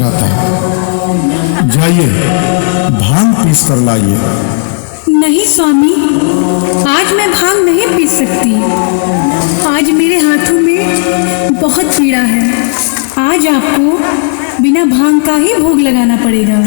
लगाता है। जाइए भांग पीस कर लाइए। नहीं स्वामी, आज मैं भांग नहीं पी सकती। आज मेरे हाथों में बहुत पीड़ा है। आज आपको बिना भांग का ही भोग लगाना पड़ेगा।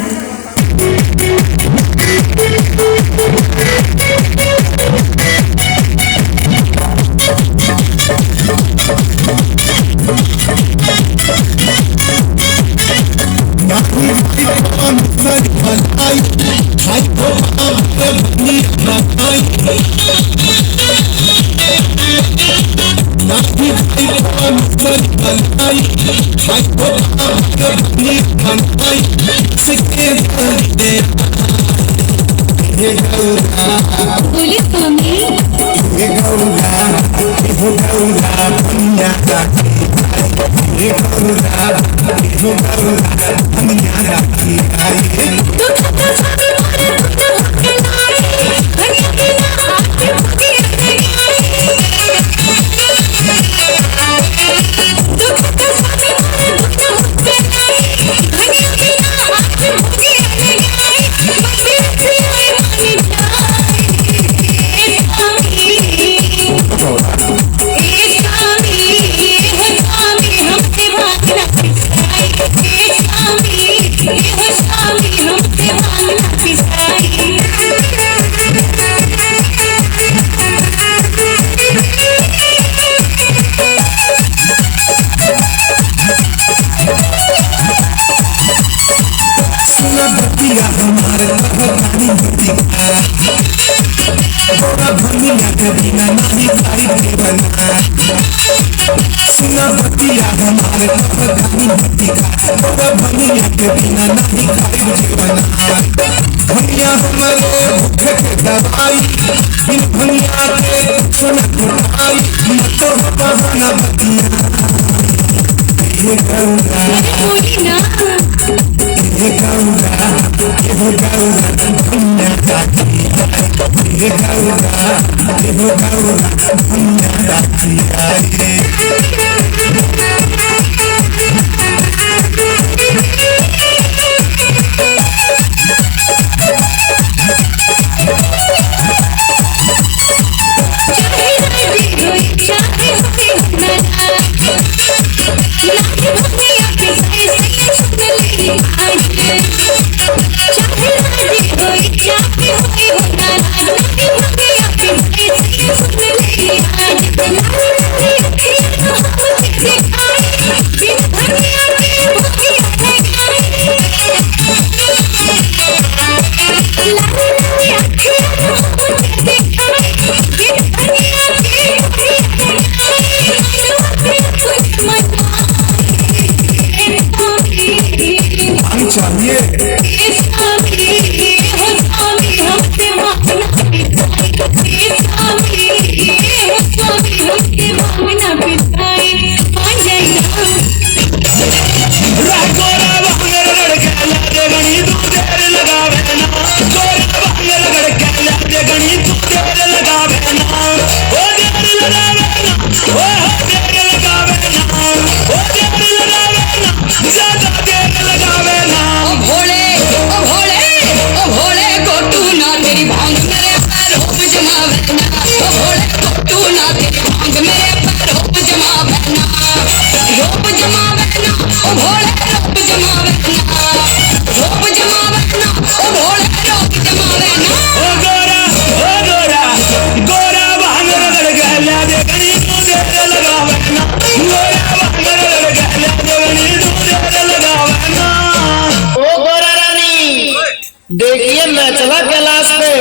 देखिए मैं चला कैलाश पे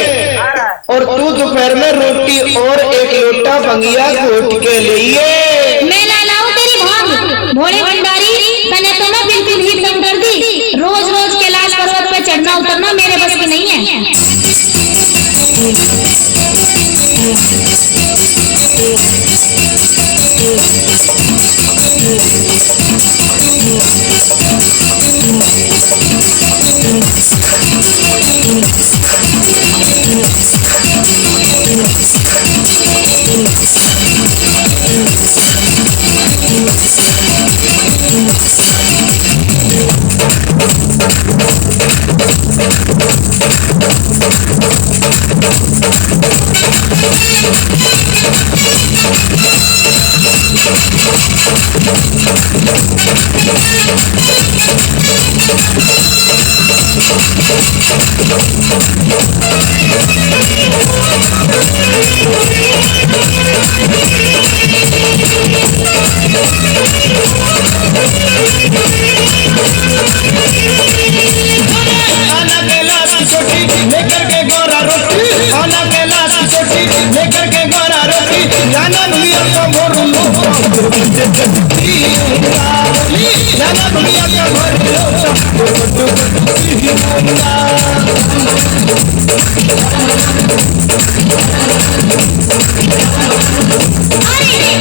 और तू दोपहर में रोटी और एक लोटा बंगिया घोट के लिए। मैं ला लाऊं तेरी भांग भोले भंडारी, मैंने तो ना बिल्कुल ही तंग कर दी। रोज रोज कैलाश पर्वत पे चढ़ना उतरना मेरे बस की नहीं है। खाना कैलाश की चोटी लेकर के गोरा रोटी, खाना कैलाश की चोटी लेकर के गोरा रोटी, जाना दुनिया का भोर जाना दुनिया का भोर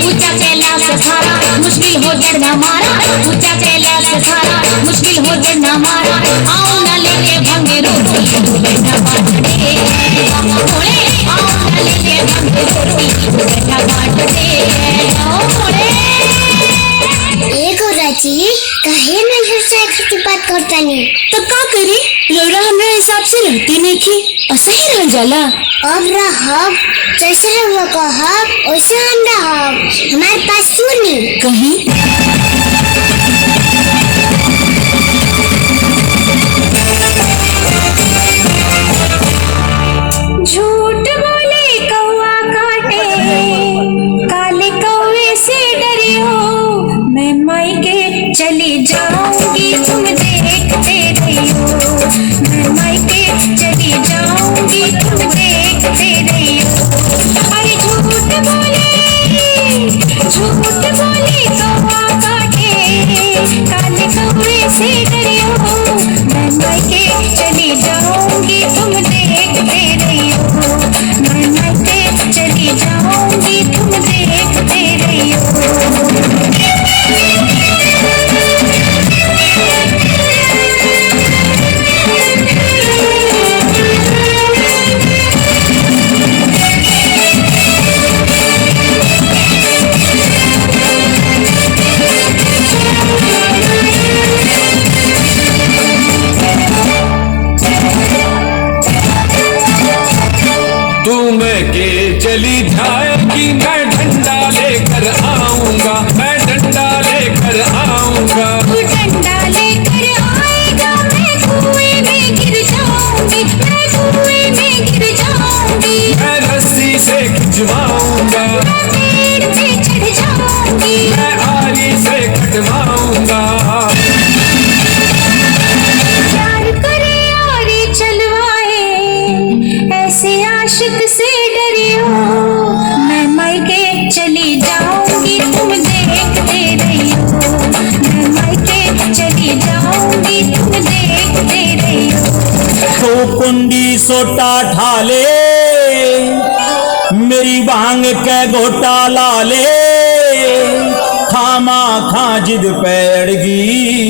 ऊंचा कैलाश थारा मुश्किल हो चढ़ना मारा, ऊंचा कैलाश थारा मुश्किल हो चढ़ना मारा, आओ ना लेके भंगे रोटी तू बैठा बाट दे भोले, आओ ना लेके भंगे रोटी तू बैठा बाट दे आओ भोले। एक राजी कहे नहीं से की बात करता नहीं तो का करी, रौरा हमरा हिसाब से रहते नहीं की असही रह जाला। अब रहब जैसे हम कहब वैसे हम रहब, हमारे पास सुनी कहीं झूठ बोले कौआ काटे, काले कौवे से डरे हो, मैं माई के चली जाऊंगी तुम देखते रहियो, मैं माई के चली जाऊंगी तुम देखते रहियो। अरे झूठ बोले कौआ काटे, काले कौवे से डरे हो, मैं माई के चली जाऊंगी तुम देखते रहियो, मैं माई के चली जाऊंगी तुम देखते रहियो। तू मैं के चली जाएगी, मैं डंडा लेकर आऊंगा, मैं डंडा लेकर आऊंगा। तू डंडा लेकर आएगा, मैं कुएं में गिर जाऊंगी, मैं कुएं में गिर जाऊंगी, मैं रस्सी से खिंचवाऊंगा, मैं पेड़ पे चढ़ जाऊंगी, मैं आरी से कटवाऊंगा। प्यार करे और चलवाए, ऐसे आशिक से डरियो, मैं माई के चली जाऊंगी तुम देखते रहियो, मैं माई के चली जाऊंगी तुम देखते रहियो। तो कुंडी सोटा ठाले, मेरी भांग के घोटा लाले, खामा खा जिद पे अड़गी।